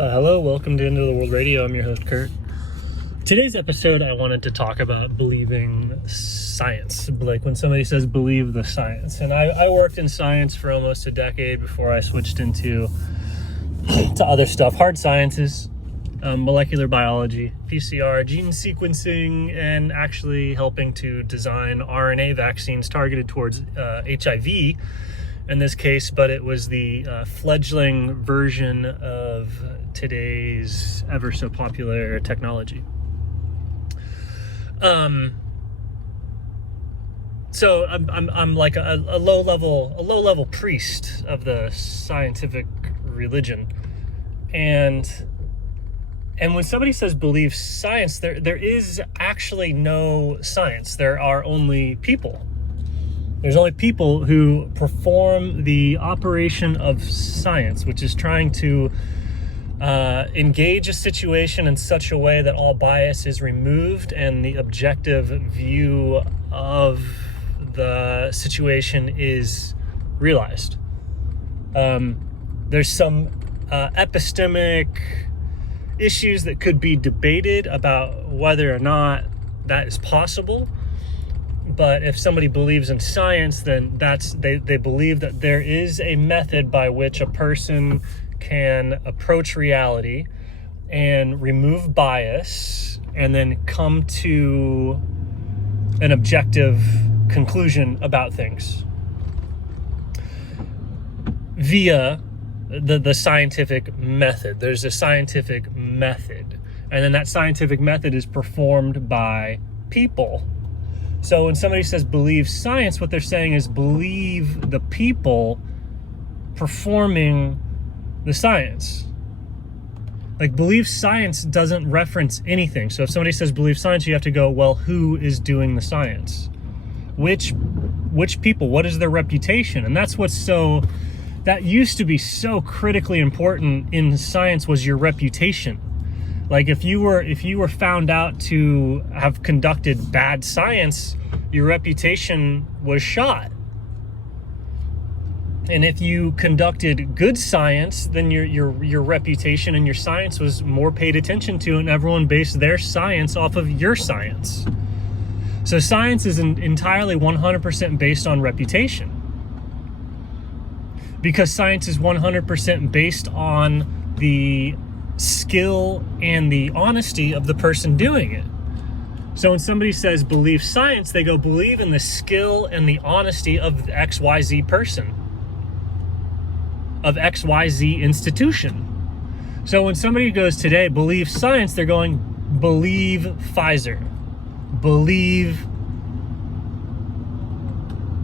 Hello, welcome to Into the World Radio. I'm your host, Kurt. Today's episode, I wanted to talk about believing science. Like when somebody says believe the science. And I worked in science for almost a decade before I switched into to other stuff, hard sciences, molecular biology, PCR, gene sequencing, and actually helping to design RNA vaccines targeted towards HIV in this case, but it was the fledgling version of today's ever so popular technology. So I'm like a low level priest of the scientific religion, and when somebody says believe science, there is actually no science. There are only people. There's only people who perform the operation of science, which is trying to engage a situation in such a way that all bias is removed and the objective view of the situation is realized. There's some epistemic issues that could be debated about whether or not that is possible. But if somebody believes in science, then they believe that there is a method by which a person can approach reality and remove bias and then come to an objective conclusion about things via the scientific method. There's a scientific method, and then that scientific method is performed by people. So when somebody says believe science, what they're saying is believe the people performing the science. Like, believe science doesn't reference anything. So if somebody says believe science, you have to go, well, who is doing the science? Which people? What is their reputation? And that's that used to be so critically important in science, was your reputation. Like if you were found out to have conducted bad science, your reputation was shot. And if you conducted good science, then your reputation and your science was more paid attention to, and everyone based their science off of your science. So science is entirely 100% based on reputation. Because science is 100% based on the skill and the honesty of the person doing it. So when somebody says believe science, they go believe in the skill and the honesty of the XYZ person, of XYZ institution. So when somebody goes today, believe science, they're going believe Pfizer, believe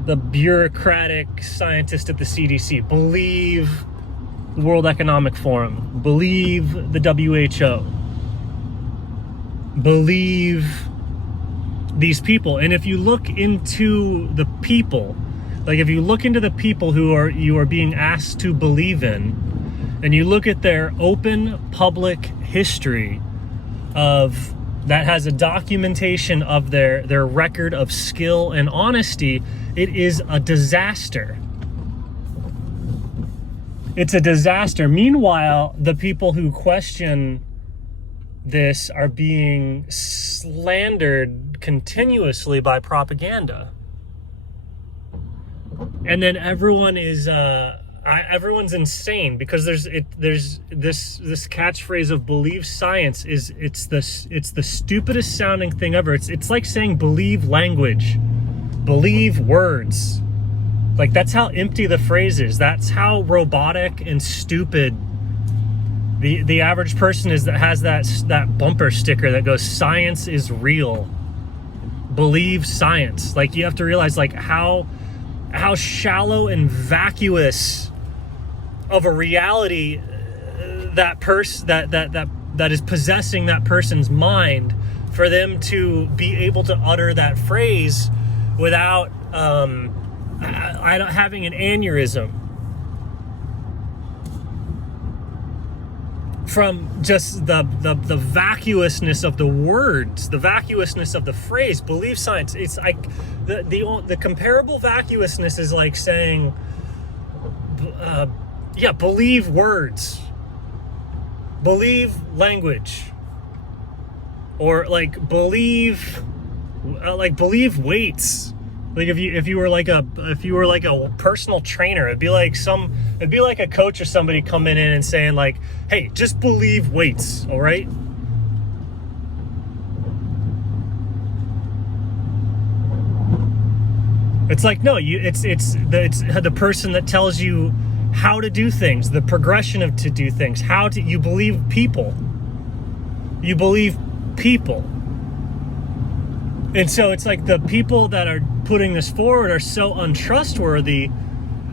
the bureaucratic scientist at the CDC, believe the World Economic Forum, believe the WHO, believe these people. And if you look into the people, like if you look into the people who you are being asked to believe in, and you look at their open public history that has a documentation of their record of skill and honesty, it is a disaster. It's a disaster. Meanwhile, the people who question this are being slandered continuously by propaganda. And then everyone is everyone's insane because there's this catchphrase of believe science it's the stupidest sounding thing ever. It's like saying believe language, believe words. Like, that's how empty the phrase is. That's how robotic and stupid the average person is that has that bumper sticker that goes, science is real. Believe science. Like, you have to realize like how shallow and vacuous of a reality that is possessing that person's mind for them to be able to utter that phrase without having an aneurysm from just the vacuousness of the words, the vacuousness of the phrase. Believe science. It's like the comparable vacuousness is like saying, believe words. believe language, or like believe weights. Like if you were like a personal trainer, it'd be like a coach or somebody coming in and saying like, hey, just believe weights, all right? It's like, no, it's the person that tells you how to do things, the progression of to do things, you believe people. You believe people. And so it's like the people that are putting this forward are so untrustworthy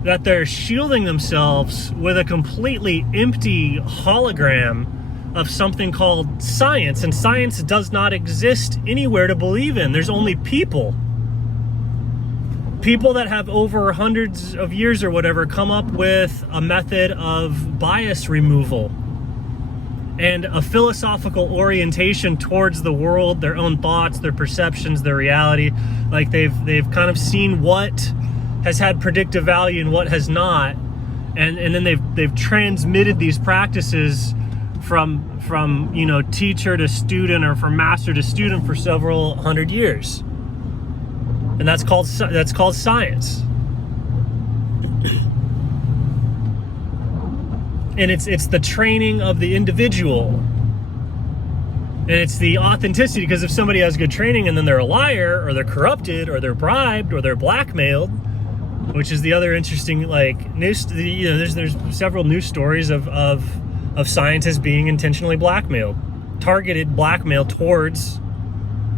that they're shielding themselves with a completely empty hologram of something called science. And science does not exist anywhere to believe in. There's only people. People that have over hundreds of years or whatever come up with a method of bias removal and a philosophical orientation towards the world, their own thoughts, their perceptions, their reality. Like they've kind of seen what has had predictive value and what has not, and then they've transmitted these practices from teacher to student, or from master to student, for several hundred years. And that's called science. And it's the training of the individual. And it's the authenticity, because if somebody has good training and then they're a liar, or they're corrupted, or they're bribed, or they're blackmailed, which is the other interesting news. There's several news stories of scientists being intentionally blackmailed, targeted blackmail towards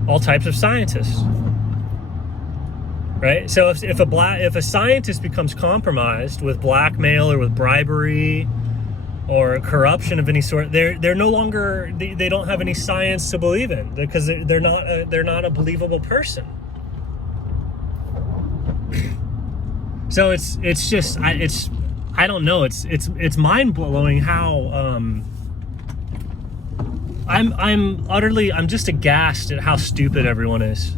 all types of scientists. Right? So if a scientist becomes compromised with blackmail or with bribery or corruption of any sort, they're no longer, they don't have any science to believe in, because they're not a believable person. So it's just I don't know, it's mind blowing how I'm just aghast at how stupid everyone is.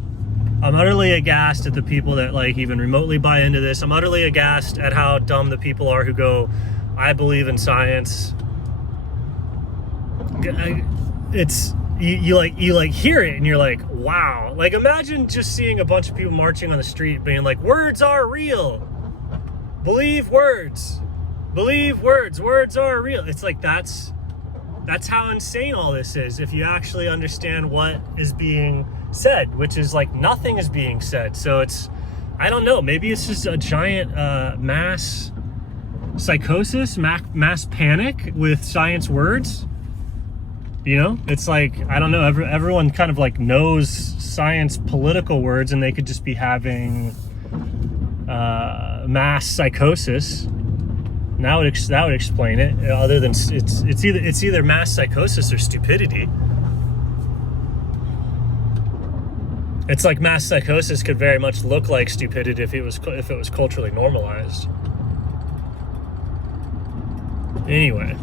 I'm utterly aghast at the people that even remotely buy into this. I'm utterly aghast at how dumb the people are who go, I believe in science. It's you hear it and you're like, wow. Like, imagine just seeing a bunch of people marching on the street being like, words are real. Believe words. Believe words. Words are real. It's like that's how insane all this is, if you actually understand what is being said, which is nothing is being said. So I don't know, maybe it's just a giant mass psychosis, mass panic with science words. It's I don't know, everyone kind of knows science political words, and they could just be having mass psychosis. And that would explain it, other than it's either mass psychosis or stupidity. It's like mass psychosis could very much look like stupidity if it was culturally normalized. Anyway.